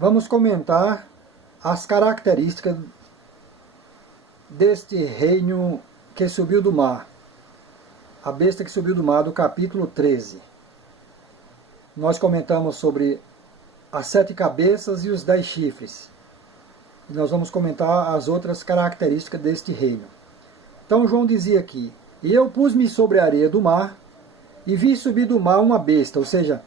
Vamos comentar as características deste reino que subiu do mar. A besta que subiu do mar, do capítulo 13. Nós comentamos sobre as 7 cabeças e os 10 chifres. E nós vamos comentar as outras características deste reino. Então João dizia aqui: e eu pus-me sobre a areia do mar, e vi subir do mar uma besta. Ou seja,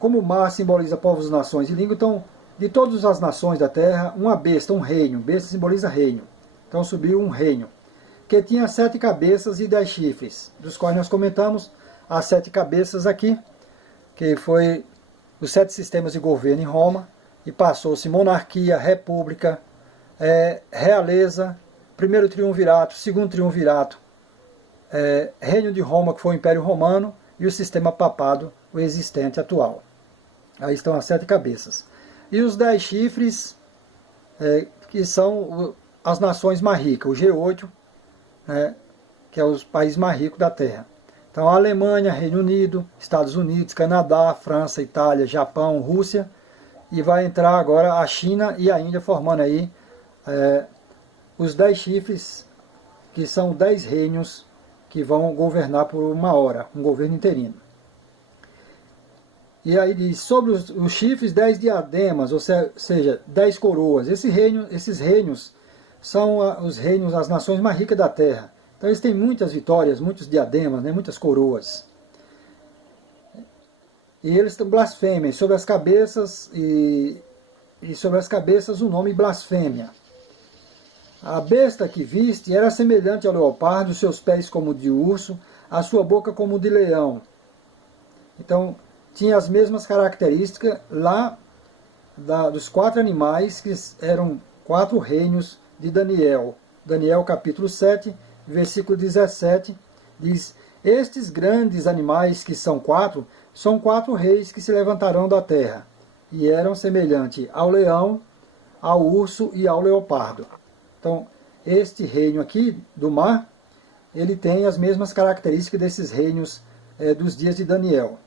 como o mar simboliza povos, nações e língua, então de todas as nações da terra, uma besta, um reino. Besta simboliza reino. Então subiu um reino, que tinha 7 cabeças e 10 chifres, dos quais nós comentamos as 7 cabeças aqui, que foi os 7 sistemas de governo em Roma, e passou-se monarquia, república, realeza, primeiro triunvirato, segundo triunvirato, reino de Roma, que foi o Império Romano, e o sistema papado, o existente atual. Aí estão as 7 cabeças. E os 10 chifres, que são as nações mais ricas, o G8, que é os países mais ricos da Terra. Então a Alemanha, Reino Unido, Estados Unidos, Canadá, França, Itália, Japão, Rússia, e vai entrar agora a China e a Índia, formando aí os 10 chifres, que são 10 reinos que vão governar por uma hora, um governo interino. E aí diz, sobre os chifres, 10 diademas, ou seja, 10 coroas. Esses reinos são os reinos, as nações mais ricas da terra. Então eles têm muitas vitórias, muitos diademas, muitas coroas. E eles blasfemem sobre as cabeças, e sobre as cabeças o nome blasfêmia. A besta que viste era semelhante ao leopardo, seus pés como de urso, a sua boca como de leão. Então tinha as mesmas características lá dos 4 animais, que eram 4 reinos de Daniel. Daniel capítulo 7, versículo 17, diz: estes grandes animais, que são 4, são 4 reis que se levantarão da terra, e eram semelhantes ao leão, ao urso e ao leopardo. Então, este reino aqui do mar, ele tem as mesmas características desses reinos dos dias de Daniel.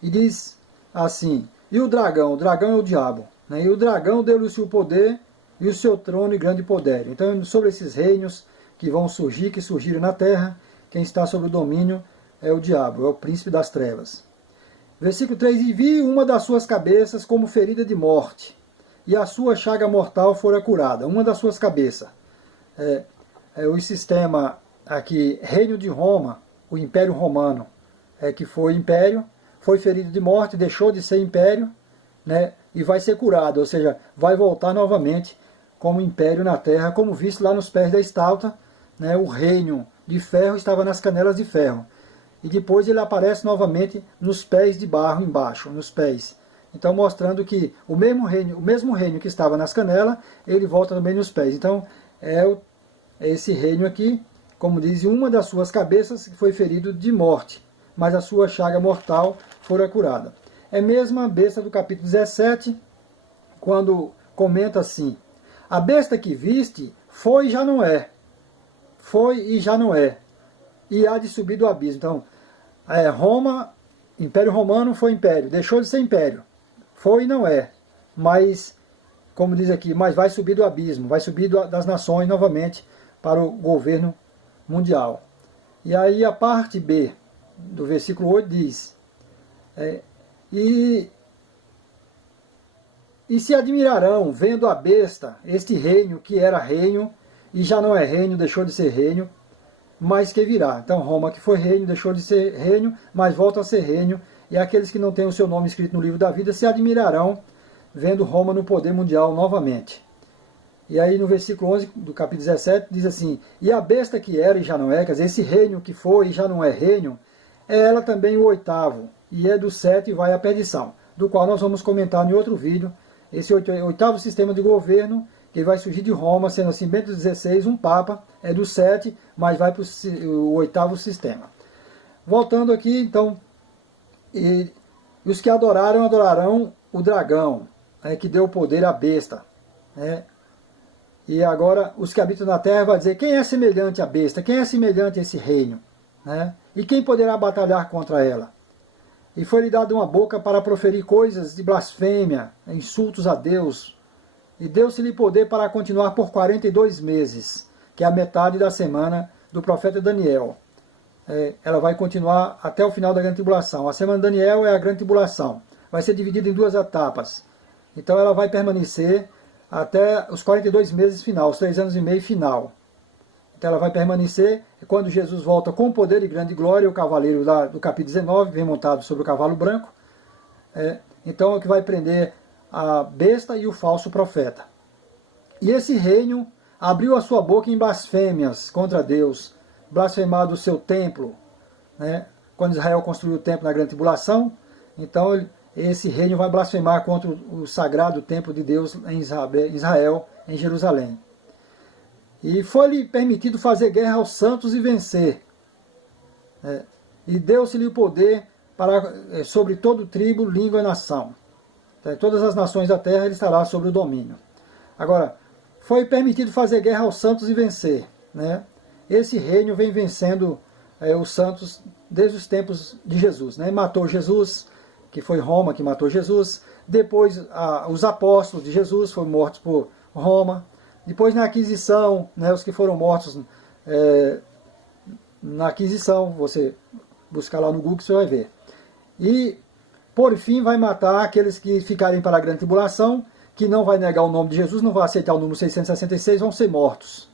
E diz assim: e o dragão é o diabo, e o dragão deu-lhe o seu poder e o seu trono e grande poder. Então, sobre esses reinos que vão surgir, que surgiram na terra, quem está sob o domínio é o diabo, é o príncipe das trevas. Versículo 3: e vi uma das suas cabeças como ferida de morte, e a sua chaga mortal fora curada. Uma das suas cabeças. O sistema aqui, reino de Roma, o Império Romano, que foi império, foi ferido de morte, deixou de ser império, e vai ser curado, ou seja, vai voltar novamente como império na terra, como visto lá nos pés da estátua, o reino de ferro estava nas canelas de ferro, e depois ele aparece novamente nos pés de barro embaixo, nos pés. Então mostrando que o mesmo reino que estava nas canelas, ele volta também nos pés. Então é esse reino aqui, como diz, uma das suas cabeças foi ferido de morte, mas a sua chaga mortal fora curada. É a mesma besta do capítulo 17, quando comenta assim: a besta que viste foi e já não é. Foi e já não é. E há de subir do abismo. Então, Roma, Império Romano foi império, deixou de ser império. Foi e não é. Mas, como diz aqui, mas vai subir do abismo, vai subir das nações novamente para o governo mundial. E aí a parte B do versículo 8 diz: e se admirarão, vendo a besta, este reino que era reino, e já não é reino, deixou de ser reino, mas que virá. Então Roma, que foi reino, deixou de ser reino, mas volta a ser reino, e aqueles que não têm o seu nome escrito no livro da vida se admirarão, vendo Roma no poder mundial novamente. E aí no versículo 11 do capítulo 17 diz assim: e a besta que era e já não é, quer dizer, esse reino que foi e já não é reino, é ela também o 8º, e é do 7 e vai à perdição, do qual nós vamos comentar em outro vídeo, esse 8º sistema de governo, que vai surgir de Roma, sendo assim, Bento XVI, um Papa, é do 7, mas vai para o 8º sistema. Voltando aqui, então, e os que adorarão o dragão, que deu poder à besta. E agora, os que habitam na terra vai dizer: quem é semelhante à besta? Quem é semelhante a esse reino? E quem poderá batalhar contra ela? E foi-lhe dada uma boca para proferir coisas de blasfêmia, insultos a Deus. E deu-se-lhe poder para continuar por 42 meses, que é a metade da semana do profeta Daniel. Ela vai continuar até o final da grande tribulação. A semana de Daniel é a grande tribulação. Vai ser dividida em 2 etapas. Então ela vai permanecer até os 42 meses final, os 3 anos e meio final. Então ela vai permanecer, e quando Jesus volta com poder e grande glória, o cavaleiro do capítulo 19, vem montado sobre o cavalo branco, então é o que vai prender a besta e o falso profeta. E esse reino abriu a sua boca em blasfêmias contra Deus, blasfemado o seu templo, né? Quando Israel construiu o templo na grande tribulação, então esse reino vai blasfemar contra o sagrado templo de Deus em Israel, em Jerusalém. E foi-lhe permitido fazer guerra aos santos e vencer. E deu-se-lhe o poder sobre todo tribo, língua e nação. Todas as nações da terra ele estará sobre o domínio. Agora, foi permitido fazer guerra aos santos e vencer. Né? Esse reino vem vencendo os santos desde os tempos de Jesus. Né? Matou Jesus, que foi Roma que matou Jesus. Depois, os apóstolos de Jesus foram mortos por Roma. Depois, na aquisição, né, os que foram mortos na aquisição, você buscar lá no Google, você vai ver. E, por fim, vai matar aqueles que ficarem para a grande tribulação, que não vai negar o nome de Jesus, não vai aceitar o número 666, vão ser mortos.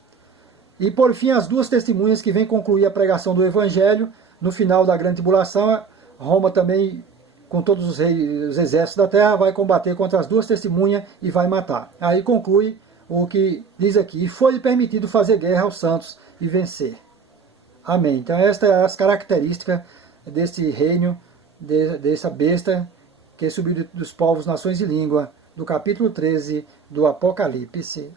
E, por fim, as 2 testemunhas que vêm concluir a pregação do Evangelho, no final da grande tribulação, Roma também, com todos os exércitos da terra, vai combater contra as 2 testemunhas e vai matar. Aí conclui o que diz aqui: e foi permitido fazer guerra aos santos e vencer. Amém. Então estas são as características desse reino, dessa besta que subiu dos povos, nações e língua, do capítulo 13 do Apocalipse.